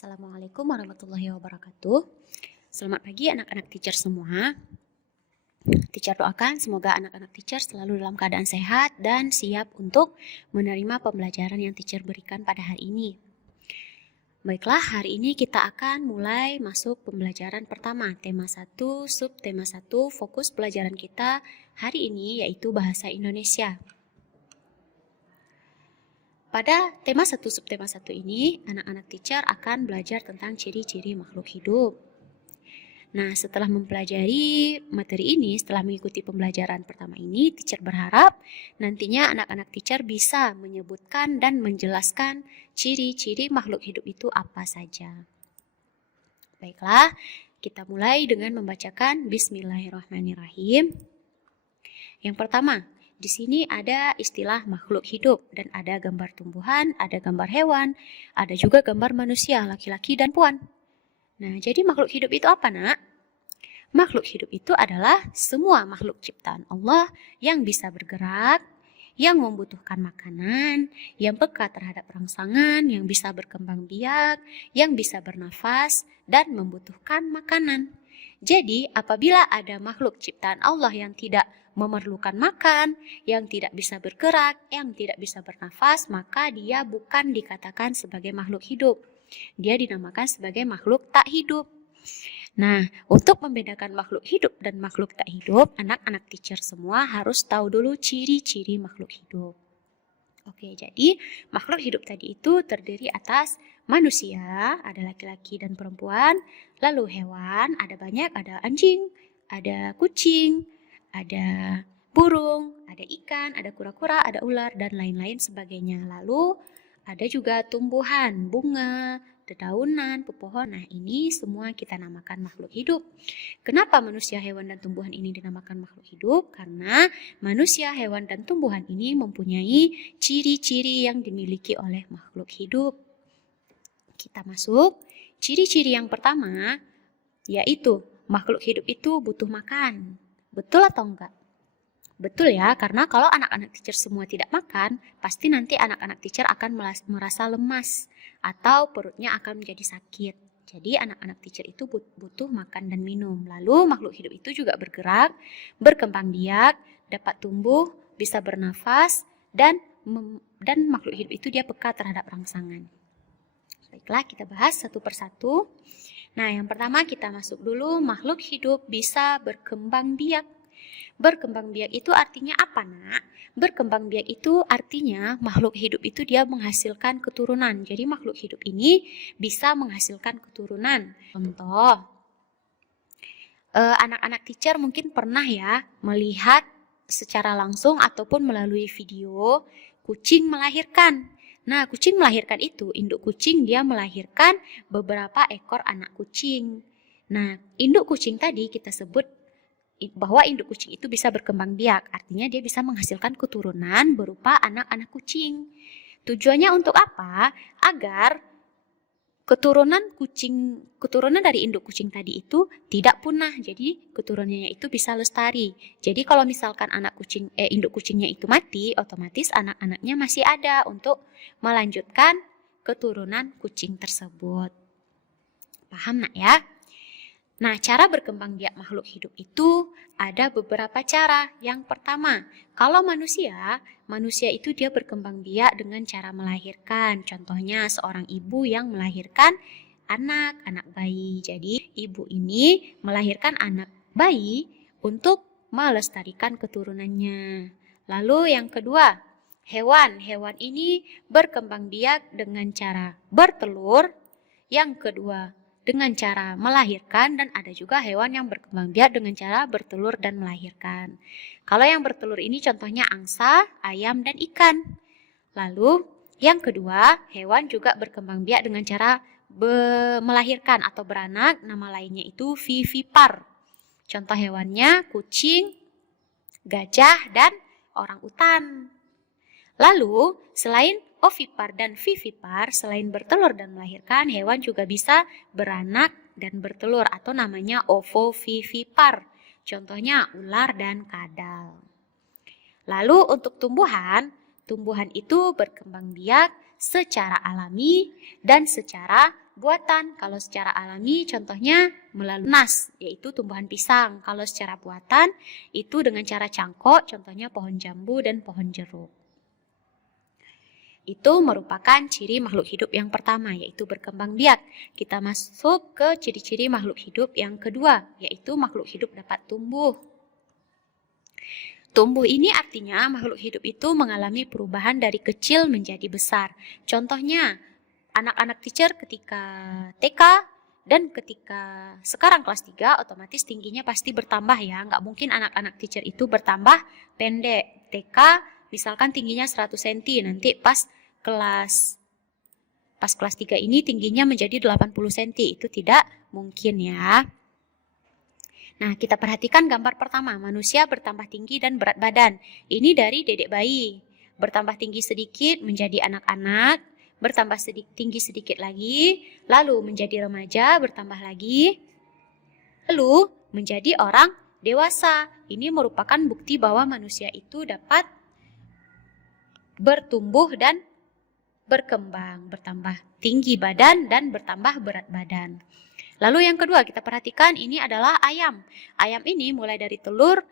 Assalamualaikum warahmatullahi wabarakatuh. Selamat pagi anak-anak teacher semua. Teacher doakan semoga anak-anak teacher selalu dalam keadaan sehat dan siap untuk menerima pembelajaran yang teacher berikan pada hari ini. Baiklah, hari ini kita akan mulai masuk pembelajaran pertama, tema 1, subtema 1, fokus pelajaran kita hari ini yaitu Bahasa Indonesia. Pada tema 1 subtema 1 ini, anak-anak teacher akan belajar tentang ciri-ciri makhluk hidup. Nah, setelah mempelajari materi ini, setelah mengikuti pembelajaran pertama ini, teacher berharap nantinya anak-anak teacher bisa menyebutkan dan menjelaskan ciri-ciri makhluk hidup itu apa saja. Baiklah, kita mulai dengan membacakan Bismillahirrahmanirrahim. Yang pertama, di sini ada istilah makhluk hidup dan ada gambar tumbuhan, ada gambar hewan, ada juga gambar manusia, laki-laki dan perempuan. Nah, jadi makhluk hidup itu apa, Nak? Makhluk hidup itu adalah semua makhluk ciptaan Allah yang bisa bergerak, yang membutuhkan makanan, yang peka terhadap rangsangan, yang bisa berkembang biak, yang bisa bernafas, dan membutuhkan makanan. Jadi, apabila ada makhluk ciptaan Allah yang tidak memerlukan makan, yang tidak bisa bergerak, yang tidak bisa bernafas, maka dia bukan dikatakan sebagai makhluk hidup. Dia dinamakan sebagai makhluk tak hidup. Nah, untuk membedakan makhluk hidup dan makhluk tak hidup, anak-anak teacher semua harus tahu dulu ciri-ciri makhluk hidup. Oke, jadi makhluk hidup tadi itu terdiri atas manusia, ada laki-laki dan perempuan, lalu hewan, ada banyak, ada anjing, ada kucing, ada burung, ada ikan, ada kura-kura, ada ular, dan lain-lain sebagainya. Lalu ada juga tumbuhan, bunga, dedaunan, pepohonan. Nah, ini semua kita namakan makhluk hidup. Kenapa manusia, hewan, dan tumbuhan ini dinamakan makhluk hidup? Karena manusia, hewan, dan tumbuhan ini mempunyai ciri-ciri yang dimiliki oleh makhluk hidup. Kita masuk. Ciri-ciri yang pertama, yaitu makhluk hidup itu butuh makan. Betul atau enggak? Betul ya, karena kalau anak-anak teacher semua tidak makan, pasti nanti anak-anak teacher akan merasa lemas atau perutnya akan menjadi sakit. Jadi anak-anak teacher itu butuh makan dan minum. Lalu makhluk hidup itu juga bergerak, berkembang biak, dapat tumbuh, bisa bernafas, dan makhluk hidup itu dia peka terhadap rangsangan. Baiklah, kita bahas satu persatu. Nah, yang pertama kita masuk dulu, makhluk hidup bisa berkembang biak. Berkembang biak itu artinya apa, Nak? Berkembang biak itu artinya makhluk hidup itu dia menghasilkan keturunan. Jadi makhluk hidup ini bisa menghasilkan keturunan. Contoh, anak-anak teacher mungkin pernah ya melihat secara langsung ataupun melalui video kucing melahirkan. Nah, kucing melahirkan itu, induk kucing dia melahirkan beberapa ekor anak kucing. Nah, induk kucing tadi kita sebut bahwa induk kucing itu bisa berkembang biak. Artinya dia bisa menghasilkan keturunan berupa anak-anak kucing. Tujuannya untuk apa? Agar keturunan dari induk kucing tadi itu tidak punah. Jadi keturunannya itu bisa lestari. Jadi kalau misalkan induk kucingnya itu mati, otomatis anak-anaknya masih ada untuk melanjutkan keturunan kucing tersebut. Paham, Nak ya? Nah, cara berkembang biak makhluk hidup itu ada beberapa cara. Yang pertama, kalau manusia itu dia berkembang biak dengan cara melahirkan. Contohnya seorang ibu yang melahirkan anak bayi. Jadi, ibu ini melahirkan anak bayi untuk melestarikan keturunannya. Lalu yang kedua, hewan. Hewan ini berkembang biak dengan cara bertelur. Yang kedua, dengan cara melahirkan, dan ada juga hewan yang berkembang biak dengan cara bertelur dan melahirkan. Kalau yang bertelur ini contohnya angsa, ayam, dan ikan. Lalu yang kedua, hewan juga berkembang biak dengan cara melahirkan atau beranak, nama lainnya itu vivipar. Contoh hewannya kucing, gajah, dan orangutan. Lalu, selain ovipar dan vivipar, selain bertelur dan melahirkan, hewan juga bisa beranak dan bertelur atau namanya ovovivipar. Contohnya ular dan kadal. Lalu untuk tumbuhan itu berkembang biak secara alami dan secara buatan. Kalau secara alami contohnya melalui nas, yaitu tumbuhan pisang. Kalau secara buatan itu dengan cara cangkok, contohnya pohon jambu dan pohon jeruk. Itu merupakan ciri makhluk hidup yang pertama, yaitu berkembang biak. Kita masuk ke ciri-ciri makhluk hidup yang kedua, yaitu makhluk hidup dapat tumbuh. Tumbuh ini artinya makhluk hidup itu mengalami perubahan dari kecil menjadi besar. Contohnya, anak-anak teacher ketika TK dan ketika sekarang kelas 3 otomatis tingginya pasti bertambah ya. Nggak mungkin anak-anak teacher itu bertambah pendek. TK misalkan tingginya 100 cm, nanti pas kelas 3 ini tingginya menjadi 80 cm. Itu tidak mungkin ya. Nah, kita perhatikan gambar pertama, manusia bertambah tinggi dan berat badan. Ini dari dedek bayi. Bertambah tinggi sedikit menjadi anak-anak, bertambah tinggi sedikit lagi, lalu menjadi remaja, bertambah lagi, lalu menjadi orang dewasa. Ini merupakan bukti bahwa manusia itu dapat bertumbuh dan berkembang, bertambah tinggi badan dan bertambah berat badan. Lalu yang kedua kita perhatikan ini adalah ayam. Ayam ini mulai dari telur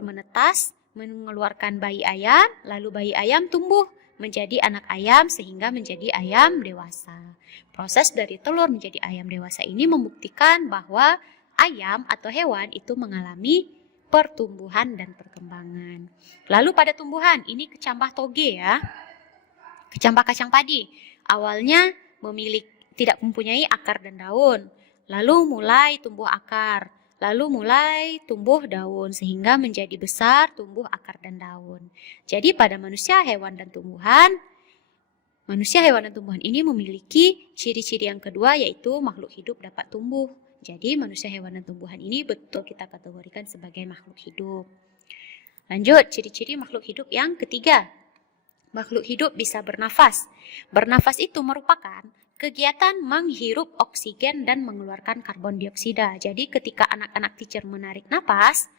menetas, mengeluarkan bayi ayam, lalu bayi ayam tumbuh menjadi anak ayam sehingga menjadi ayam dewasa. Proses dari telur menjadi ayam dewasa ini membuktikan bahwa ayam atau hewan itu mengalami pertumbuhan dan perkembangan. Lalu pada tumbuhan, ini kecambah toge ya. Kecambah kacang padi. Awalnya tidak mempunyai akar dan daun. Lalu mulai tumbuh akar, lalu mulai tumbuh daun sehingga menjadi besar, tumbuh akar dan daun. Jadi pada manusia, hewan dan tumbuhan ini memiliki ciri-ciri yang kedua yaitu makhluk hidup dapat tumbuh. Jadi manusia, hewan dan tumbuhan ini betul kita kategorikan sebagai makhluk hidup. Lanjut, ciri-ciri makhluk hidup yang ketiga. Makhluk hidup bisa bernafas. Bernafas itu merupakan kegiatan menghirup oksigen dan mengeluarkan karbon dioksida. Jadi ketika anak-anak teacher menarik napas,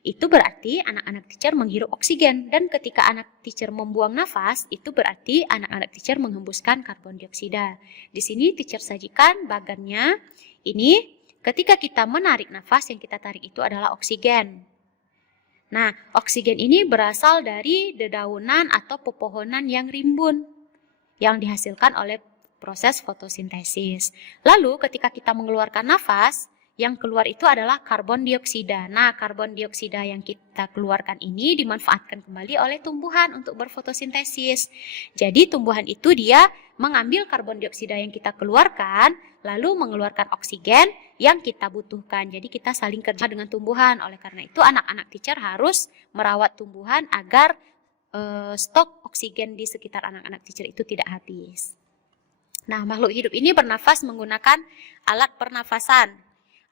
itu berarti anak-anak teacher menghirup oksigen. Dan ketika anak teacher membuang nafas, itu berarti anak-anak teacher menghembuskan karbon dioksida. Di sini teacher sajikan bagannya. Ini ketika kita menarik nafas, yang kita tarik itu adalah oksigen. Nah, oksigen ini berasal dari dedaunan atau pepohonan yang rimbun yang dihasilkan oleh proses fotosintesis. Lalu ketika kita mengeluarkan nafas, yang keluar itu adalah karbon dioksida. Nah, karbon dioksida yang kita keluarkan ini dimanfaatkan kembali oleh tumbuhan untuk berfotosintesis. Jadi tumbuhan itu dia mengambil karbon dioksida yang kita keluarkan, lalu mengeluarkan oksigen yang kita butuhkan. Jadi kita saling kerja dengan tumbuhan. Oleh karena itu anak-anak teacher harus merawat tumbuhan agar stok oksigen di sekitar anak-anak teacher itu tidak habis. Nah, makhluk hidup ini bernafas menggunakan alat pernafasan.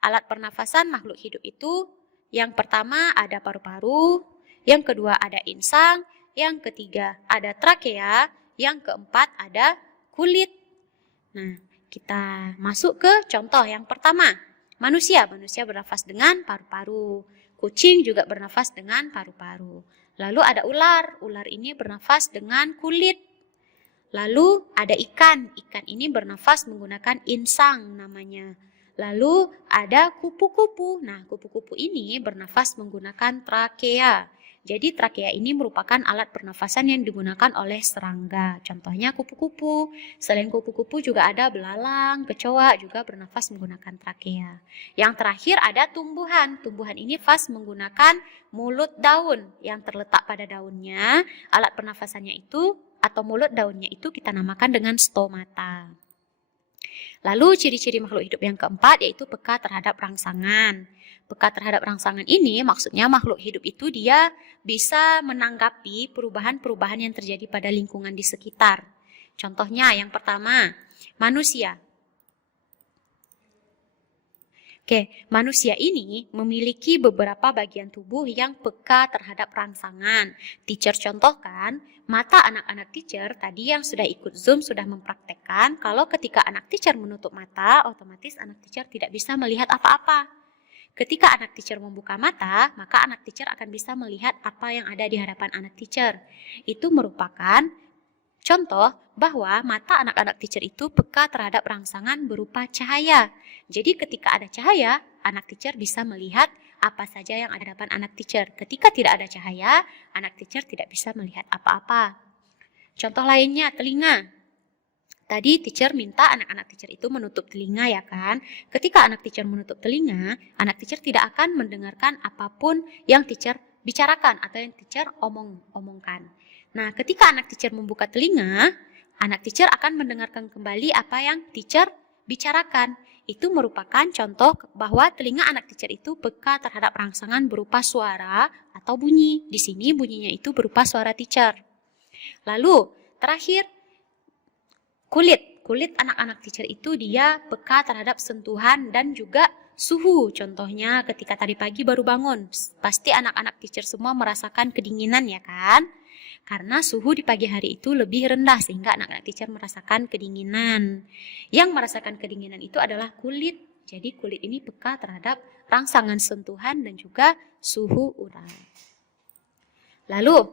Alat pernafasan makhluk hidup itu yang pertama ada paru-paru, yang kedua ada insang, yang ketiga ada trakea, yang keempat ada kulit. Nah, kita masuk ke contoh yang pertama. Manusia bernafas dengan paru-paru. Kucing juga bernafas dengan paru-paru. Lalu ada ular ini bernafas dengan kulit. Lalu ada ikan ini bernafas menggunakan insang namanya. Lalu ada kupu-kupu. Nah, kupu-kupu ini bernafas menggunakan trakea. Jadi trakea ini merupakan alat pernafasan yang digunakan oleh serangga. Contohnya kupu-kupu. Selain kupu-kupu juga ada belalang, kecoa juga bernafas menggunakan trakea. Yang terakhir ada tumbuhan. Tumbuhan ini nafas menggunakan mulut daun yang terletak pada daunnya. Alat pernafasannya itu atau mulut daunnya itu kita namakan dengan stomata. Lalu ciri-ciri makhluk hidup yang keempat yaitu peka terhadap rangsangan. Peka terhadap rangsangan ini maksudnya makhluk hidup itu dia bisa menanggapi perubahan-perubahan yang terjadi pada lingkungan di sekitar. Contohnya yang pertama, manusia. Manusia ini memiliki beberapa bagian tubuh yang peka terhadap rangsangan. Teacher contohkan, mata anak-anak teacher tadi yang sudah ikut Zoom sudah mempraktekkan kalau ketika anak teacher menutup mata, otomatis anak teacher tidak bisa melihat apa-apa. Ketika anak teacher membuka mata, maka anak teacher akan bisa melihat apa yang ada di hadapan anak teacher. Itu merupakan Contoh bahwa mata anak-anak teacher itu peka terhadap rangsangan berupa cahaya. Jadi ketika ada cahaya, anak teacher bisa melihat apa saja yang ada di depan anak teacher. Ketika tidak ada cahaya, anak teacher tidak bisa melihat apa-apa. Contoh lainnya, telinga. Tadi teacher minta anak-anak teacher itu menutup telinga ya kan. Ketika anak teacher menutup telinga, anak teacher tidak akan mendengarkan apapun yang teacher bicarakan atau yang teacher omongkan. Nah, ketika anak teacher membuka telinga, anak teacher akan mendengarkan kembali apa yang teacher bicarakan. Itu merupakan contoh bahwa telinga anak teacher itu peka terhadap rangsangan berupa suara atau bunyi. Di sini bunyinya itu berupa suara teacher. Lalu, terakhir, kulit anak-anak teacher itu dia peka terhadap sentuhan dan juga suhu. Contohnya ketika tadi pagi baru bangun, pasti anak-anak teacher semua merasakan kedinginan ya kan? Karena suhu di pagi hari itu lebih rendah sehingga anak-anak teacher merasakan kedinginan. Yang merasakan kedinginan itu adalah kulit. Jadi kulit ini peka terhadap rangsangan sentuhan dan juga suhu udara. Lalu,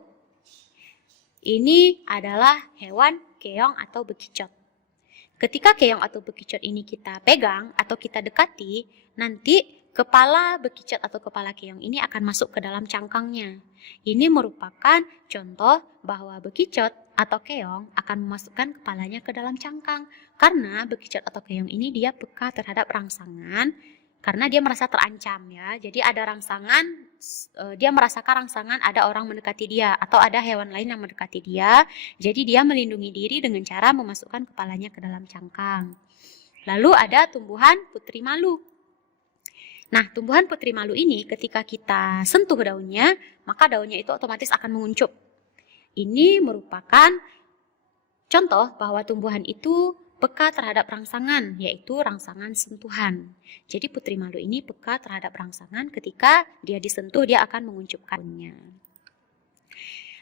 ini adalah hewan keong atau bekicot. Ketika keong atau bekicot ini kita pegang atau kita dekati, nanti kepala bekicot atau kepala keong ini akan masuk ke dalam cangkangnya. Ini merupakan contoh bahwa bekicot atau keong akan memasukkan kepalanya ke dalam cangkang. Karena bekicot atau keong ini dia peka terhadap rangsangan, karena dia merasa terancam ya. Jadi ada rangsangan, dia merasakan rangsangan ada orang mendekati dia atau ada hewan lain yang mendekati dia. Jadi dia melindungi diri dengan cara memasukkan kepalanya ke dalam cangkang. Lalu ada tumbuhan putri malu. Nah, tumbuhan putri malu ini ketika kita sentuh daunnya, maka daunnya itu otomatis akan menguncup. Ini merupakan contoh bahwa tumbuhan itu peka terhadap rangsangan, yaitu rangsangan sentuhan. Jadi putri malu ini peka terhadap rangsangan, ketika dia disentuh dia akan menguncupkannya.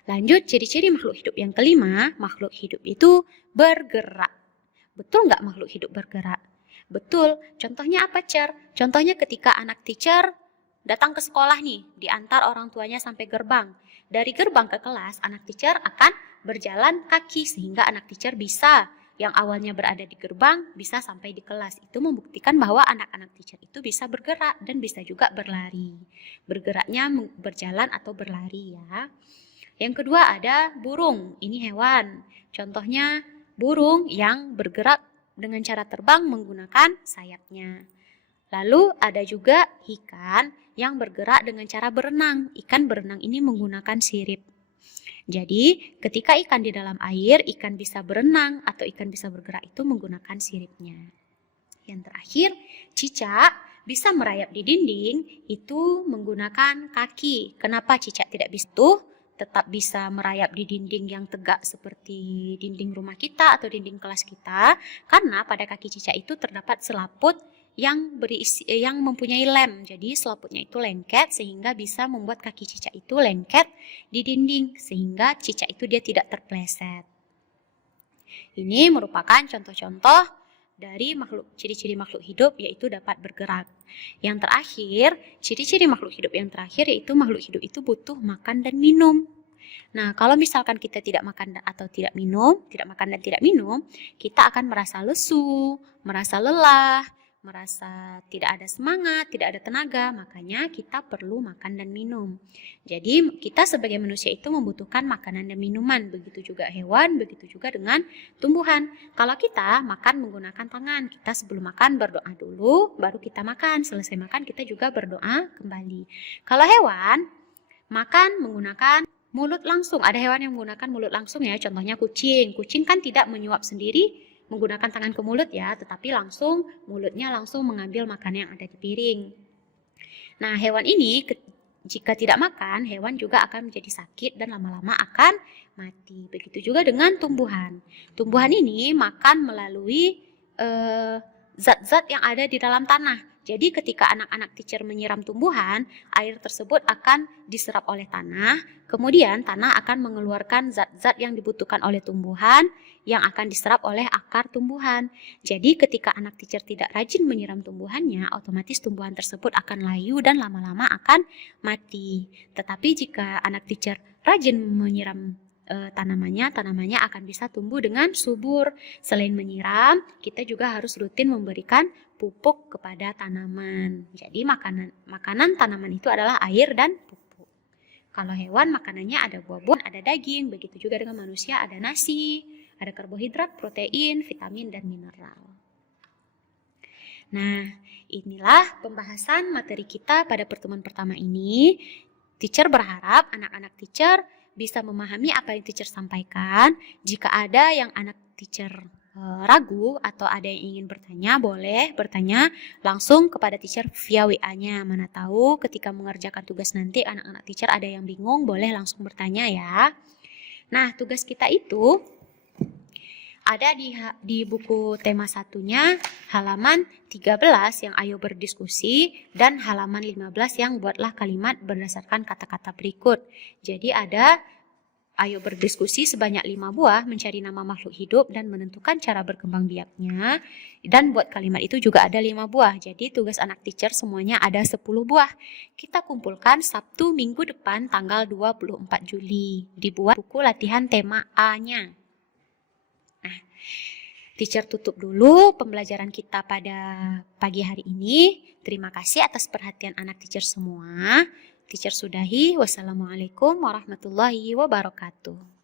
Lanjut, ciri-ciri makhluk hidup yang kelima, makhluk hidup itu bergerak. Betul nggak makhluk hidup bergerak? Betul. Contohnya apa, Cer? Contohnya ketika anak teacher datang ke sekolah nih, diantar orang tuanya sampai gerbang. Dari gerbang ke kelas, anak teacher akan berjalan kaki sehingga anak teacher bisa yang awalnya berada di gerbang bisa sampai di kelas. Itu membuktikan bahwa anak-anak teacher itu bisa bergerak dan bisa juga berlari. Bergeraknya berjalan atau berlari ya. Yang kedua ada burung. Ini hewan. Contohnya burung yang bergerak dengan cara terbang menggunakan sayapnya. Lalu ada juga ikan yang bergerak dengan cara berenang. Ikan berenang ini menggunakan sirip. Jadi ketika ikan di dalam air, ikan bisa berenang atau ikan bisa bergerak itu menggunakan siripnya. Yang terakhir, cicak bisa merayap di dinding itu menggunakan kaki. Kenapa cicak tidak bisa tetap bisa merayap di dinding yang tegak seperti dinding rumah kita atau dinding kelas kita? Karena pada kaki cicak itu terdapat selaput yang mempunyai lem. Jadi selaputnya itu lengket sehingga bisa membuat kaki cicak itu lengket di dinding sehingga cicak itu dia tidak terpleset. Ini merupakan contoh-contoh dari ciri-ciri makhluk hidup yaitu dapat bergerak. Yang terakhir, ciri-ciri makhluk hidup yang terakhir yaitu makhluk hidup itu butuh makan dan minum. Nah, kalau misalkan kita tidak makan atau tidak makan dan tidak minum, kita akan merasa lesu, merasa lelah, merasa tidak ada semangat, tidak ada tenaga, makanya kita perlu makan dan minum. Jadi kita sebagai manusia itu membutuhkan makanan dan minuman, begitu juga hewan, begitu juga dengan tumbuhan. Kalau kita makan menggunakan tangan, kita sebelum makan berdoa dulu, baru kita makan. Selesai makan kita juga berdoa kembali. Kalau hewan, makan menggunakan mulut langsung. Ada hewan yang menggunakan mulut langsung ya, contohnya kucing. Kucing kan tidak menyuap sendiri, menggunakan tangan ke mulut ya, tetapi mulutnya langsung mengambil makanan yang ada di piring. Nah, hewan ini jika tidak makan, hewan juga akan menjadi sakit dan lama-lama akan mati. Begitu juga dengan tumbuhan. Tumbuhan ini makan melalui zat-zat yang ada di dalam tanah. Jadi ketika anak-anak teacher menyiram tumbuhan, air tersebut akan diserap oleh tanah, kemudian tanah akan mengeluarkan zat-zat yang dibutuhkan oleh tumbuhan yang akan diserap oleh akar tumbuhan. Jadi ketika anak teacher tidak rajin menyiram tumbuhannya, otomatis tumbuhan tersebut akan layu dan lama-lama akan mati. Tetapi jika anak teacher rajin menyiram tanamannya akan bisa tumbuh dengan subur. Selain menyiram, kita juga harus rutin memberikan pupuk kepada tanaman. Jadi makanan tanaman itu adalah air dan pupuk. Kalau hewan makanannya ada buah-buahan, ada daging, begitu juga dengan manusia ada nasi, ada karbohidrat, protein, vitamin, dan mineral. Nah, inilah pembahasan materi kita pada pertemuan pertama ini. Teacher berharap anak-anak teacher bisa memahami apa yang teacher sampaikan. Jika ada yang anak teacher ragu atau ada yang ingin bertanya, boleh bertanya langsung kepada teacher via WA-nya. Mana tahu ketika mengerjakan tugas nanti anak-anak teacher ada yang bingung, boleh langsung bertanya ya. Nah, tugas kita itu ada di buku tema satunya halaman 13 yang ayo berdiskusi dan halaman 15 yang buatlah kalimat berdasarkan kata-kata berikut. Jadi ada ayo berdiskusi sebanyak 5 buah mencari nama makhluk hidup dan menentukan cara berkembang biaknya, dan buat kalimat itu juga ada 5 buah. Jadi tugas anak teacher semuanya ada 10 buah. Kita kumpulkan Sabtu minggu depan tanggal 24 Juli. Dibuat buku latihan tema A-nya. Nah, teacher tutup dulu pembelajaran kita pada pagi hari ini. Terima kasih atas perhatian anak teacher semua. Teacher sudahi. Wassalamualaikum warahmatullahi wabarakatuh.